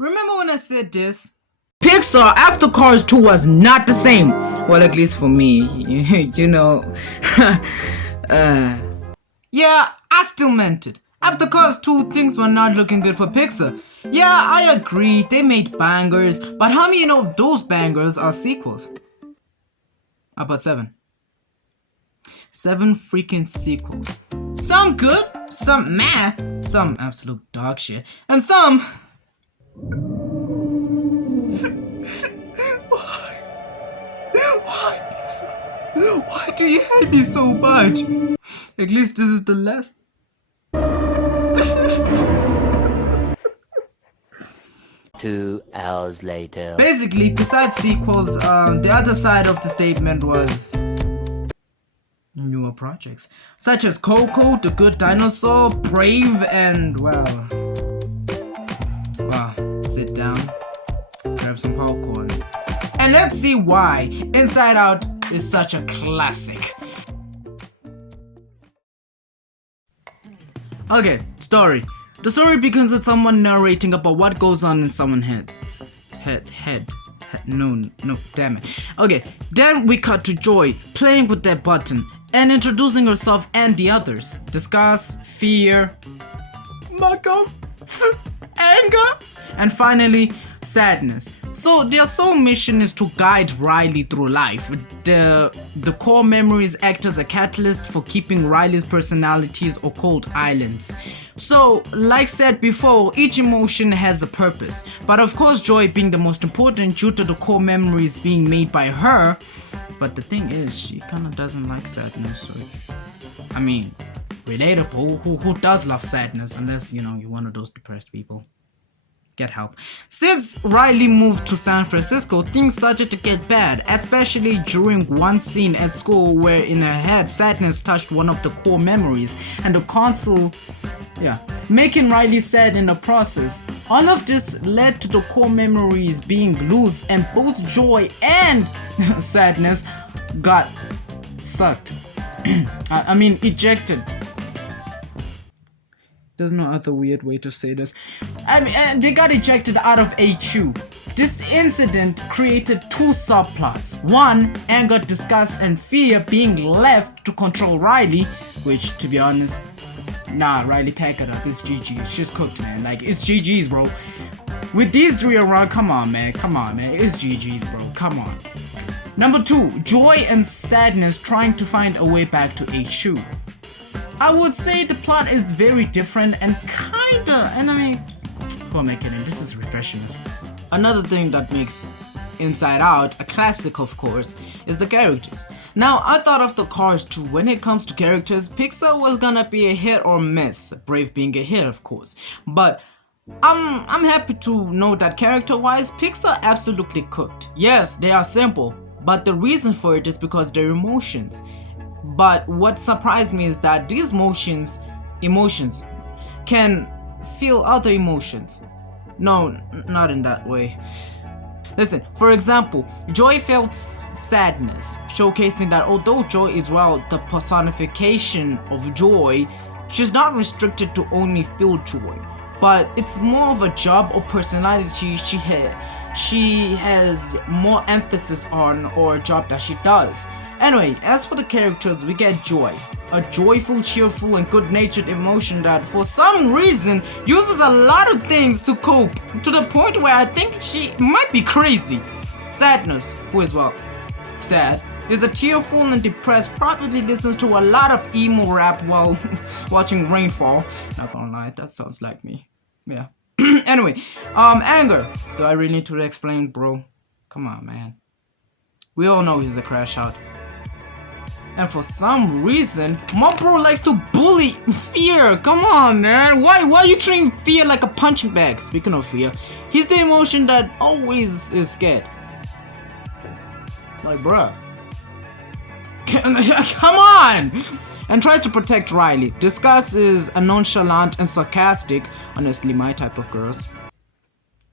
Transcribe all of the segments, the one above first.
Remember when I said this? Pixar after Cars 2 was not the same. Well, at least for me. you know. Yeah, I still meant it. After Cars 2, things were not looking good for Pixar. Yeah, I agree, they made bangers, but how many of those bangers are sequels? How about 7? 7 freaking sequels. Some good, some meh, some absolute dog shit, and some... Why, Pixar? Why do you hate me so much? At least this is the last... 2 hours later. Basically, besides sequels, the other side of the statement was newer projects, such as Coco, The Good Dinosaur, Brave, and well, sit down, grab some popcorn, and let's see why Inside Out is such a classic. Okay, story. The story begins with someone narrating about what goes on in someone's head. No, damn it. Okay, then we cut to Joy playing with that button and introducing herself and the others. Disgust, fear, anger, and finally, sadness. So their sole mission is to guide Riley through life. The core memories act as a catalyst for keeping Riley's personalities or cold islands. So, like said before, each emotion has a purpose. But of course, Joy being the most important due to the core memories being made by her. But the thing is, she kinda doesn't like sadness. So, I mean, relatable. Who does love sadness unless, you know, you're one of those depressed people? Get help. Since Riley moved to San Francisco, things started to get bad, especially during one scene at school where in her head sadness touched one of the core memories and the console, making Riley sad in the process. All of this led to the core memories being loose and both Joy and sadness got sucked. I mean ejected. There's no other weird way to say this. I mean, they got ejected out of HU. This incident created 2 subplots. One, anger, disgust, and fear being left to control Riley, which, to be honest, nah, Riley, pack it up. It's GG. She's cooked, man. Like, it's GG's, bro. With these 3 around, come on, man. It's GG's, bro. Come on. Number 2, joy and sadness trying to find a way back to HU. I would say the plot is very different and kinda, and I mean, who am I kidding? This is refreshing. Another thing that makes Inside Out a classic, of course, is the characters. Now, I thought of the Cars too. When it comes to characters, Pixar was gonna be a hit or miss. Brave being a hit, of course. But I'm happy to know that character-wise, Pixar absolutely cooked. Yes, they are simple, but the reason for it is because their emotions. But what surprised me is that these emotions can feel other emotions. No, not in that way. Listen, for example, Joy felt sadness, showcasing that although Joy is, well, the personification of joy, she's not restricted to only feel joy, but it's more of a job or personality she has more emphasis on, or a job that she does. Anyway, as for the characters, we get Joy, a joyful, cheerful, and good-natured emotion that for some reason uses a lot of things to cope, to the point where I think she might be crazy. Sadness, who is, well, sad, is a tearful and depressed, probably listens to a lot of emo rap while watching rainfall. Not gonna lie, that sounds like me. Yeah. Anyway, anger. Do I really need to explain, bro? Come on, man. We all know he's a crash out. And for some reason, my bro likes to bully fear. Come on, man. Why are you treating fear like a punching bag? Speaking of fear, he's the emotion that always is scared. Like, bruh. Come on! And tries to protect Riley. Disgust is a nonchalant and sarcastic, honestly my type of girls.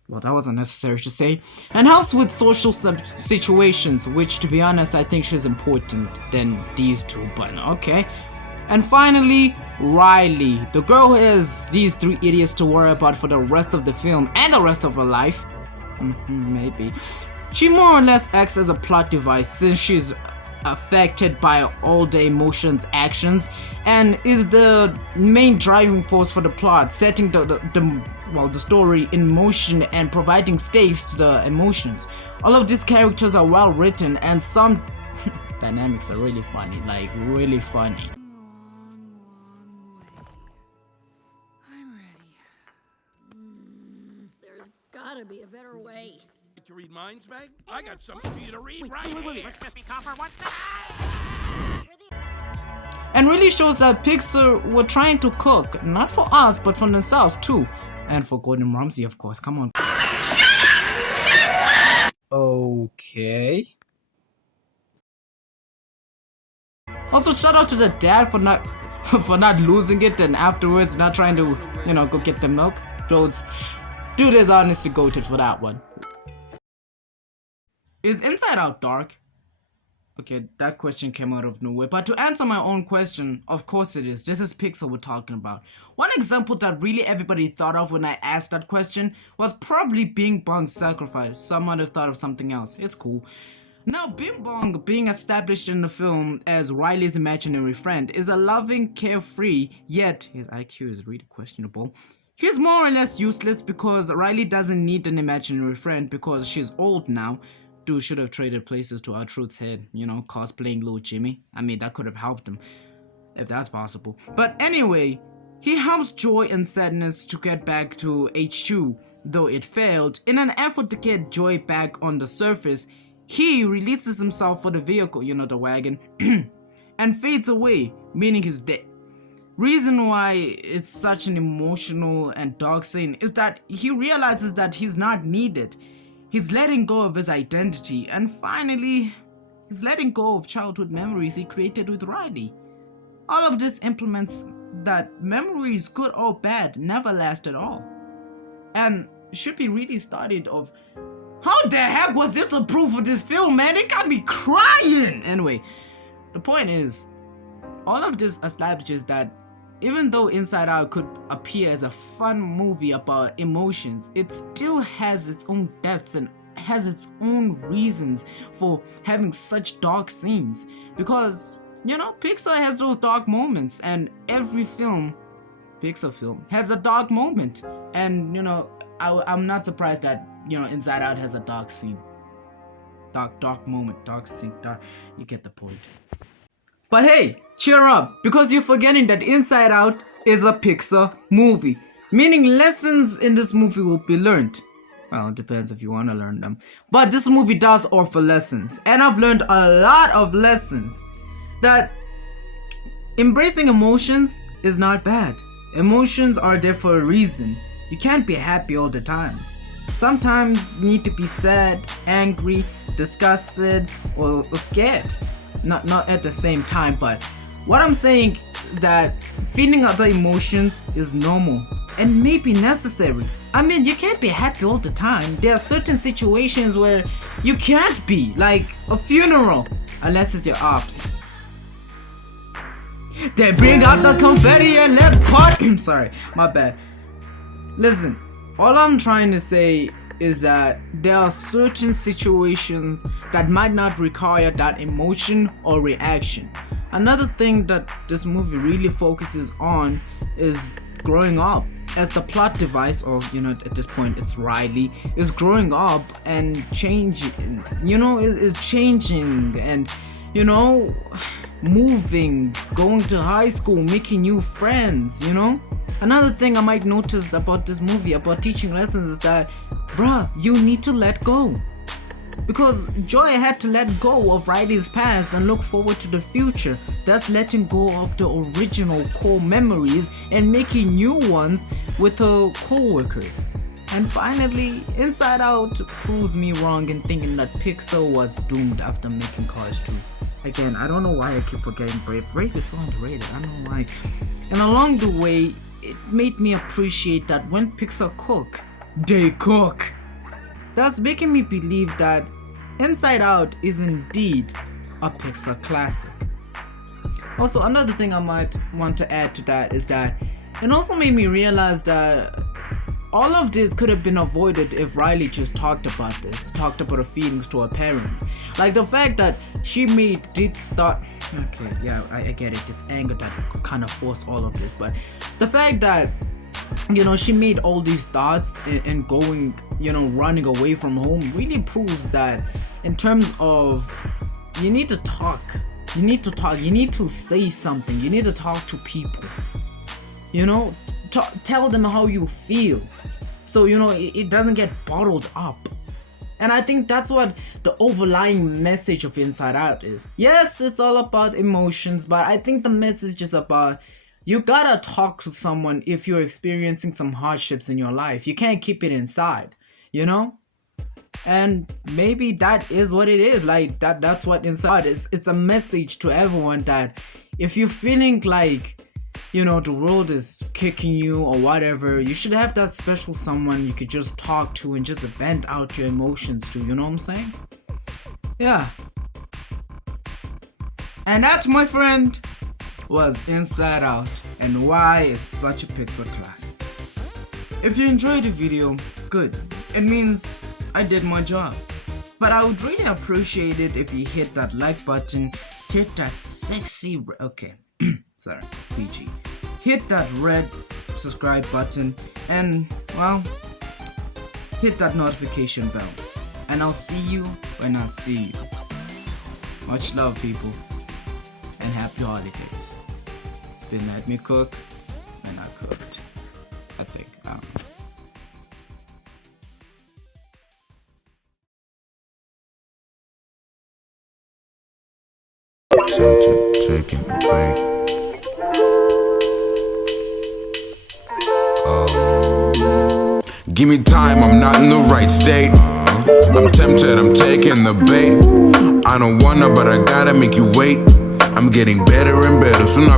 Well, that wasn't necessary to say. And helps with social situations, which, to be honest, I think she's important than these two, but okay. And finally, Riley, the girl who has these three idiots to worry about for the rest of the film and the rest of her life. Maybe. She more or less acts as a plot device since she's affected by all the emotions, actions, and is the main driving force for the plot, setting the story in motion and providing stakes to the emotions. All of these characters are well written and some dynamics are really funny, like really funny. I'm ready. There's gotta be a better way. To read minds, Meg? I got something for you to read right here. Let's just be calm for one second. And really shows that PIXAR were trying to cook, not for us, but for themselves too. And for Gordon Ramsay, of course. Come on. Okay. Also, shout out to the dad for not losing it and afterwards not trying to, go get the milk. Dude is honestly goated for that one. Is Inside Out dark? Okay, that question came out of nowhere. But to answer my own question, of course it is. This is PIXAR we're talking about. One example that really everybody thought of when I asked that question was probably Bing Bong's sacrifice. Someone have thought of something else. It's cool. Now, Bing Bong being established in the film as Riley's imaginary friend is a loving, carefree, yet his IQ is really questionable. He's more or less useless because Riley doesn't need an imaginary friend because she's old now. Dude should have traded places to R-Truth's head, cosplaying little Jimmy. I mean, that could have helped him, if that's possible. But anyway, he helps Joy and Sadness to get back to HQ, though it failed. In an effort to get Joy back on the surface, he releases himself for the vehicle, the wagon, and fades away, meaning he's dead. Reason why it's such an emotional and dark scene is that he realizes that he's not needed. He's letting go of his identity, and finally, he's letting go of childhood memories he created with Riley. All of this implements that memories, good or bad, never last at all. And should be really studied of how the heck was this approved for this film, man? It got me crying! Anyway, the point is, all of this establishes that even though Inside Out could appear as a fun movie about emotions, it still has its own depths and has its own reasons for having such dark scenes. Because, PIXAR has those dark moments, and every PIXAR film, has a dark moment. And, I'm not surprised that, Inside Out has a dark scene. Dark moment, dark scene, you get the point. But hey, cheer up, because you're forgetting that Inside Out is a PIXAR movie, meaning lessons in this movie will be learned. Well, it depends if you want to learn them. But this movie does offer lessons, and I've learned a lot of lessons. That embracing emotions is not bad. Emotions are there for a reason. You can't be happy all the time. Sometimes you need to be sad, angry, disgusted, or scared. Not at the same time, but what I'm saying is that feeling other emotions is normal and maybe necessary. I mean, you can't be happy all the time. There are certain situations where you can't be, like a funeral, unless it's your ops. Then bring out the confetti and let's party. Sorry, my bad. Listen, all I'm trying to say is that there are certain situations that might not require that emotion or reaction. Another thing that this movie really focuses on is growing up, as the plot device, or at this point it's Riley, is growing up and changing, is changing and moving, going to high school, making new friends, Another thing I might notice about this movie, about teaching lessons, is that, bruh, you need to let go. Because Joy had to let go of Riley's past and look forward to the future. That's letting go of the original core memories and making new ones with her co-workers. And finally, Inside Out proves me wrong in thinking that PIXAR was doomed after making Cars 2. Again, I don't know why I keep forgetting Brave. Brave is so underrated, I don't know why. And along the way, it made me appreciate that when PIXAR cook, they cook. Thus making me believe that Inside Out is indeed a PIXAR classic. Also, another thing I might want to add to that is that it also made me realize that all of this could have been avoided if Riley just talked about her feelings to her parents. Like the fact that she did start. Okay, yeah, I get it. It's anger that kind of forced all of this, but the fact that, you know, she made all these thoughts and going, you know, running away from home really proves that in terms of, you need to talk. You need to say something. You need to talk to people. You know, tell them how you feel. So, you know, it doesn't get bottled up. And I think that's what the overlying message of Inside Out is. Yes, it's all about emotions, but I think the message is about, you gotta talk to someone if you're experiencing some hardships in your life. You can't keep it inside, you know? And maybe that is what it is. Like that's what Inside is. It's a message to everyone that if you're feeling like, you know, the world is kicking you or whatever, you should have that special someone you could just talk to and just vent out your emotions to, you know what I'm saying? Yeah. And that, my friend, was Inside Out and why it's such a PIXAR classic. If you enjoyed the video, good. It means I did my job. But I would really appreciate it if you hit that like button, hit that sexy, okay, sorry, PG. Hit that red subscribe button and, well, hit that notification bell. And I'll see you when I see you. Much love, people, and happy holidays. It's been Let Me Cook, and I cooked. I think, I don't know. Tempted, taking the bait. Give me time, I'm not in the right state. I'm tempted, I'm taking the bait. I don't wanna, but I gotta make you wait. I'm getting better and better, soon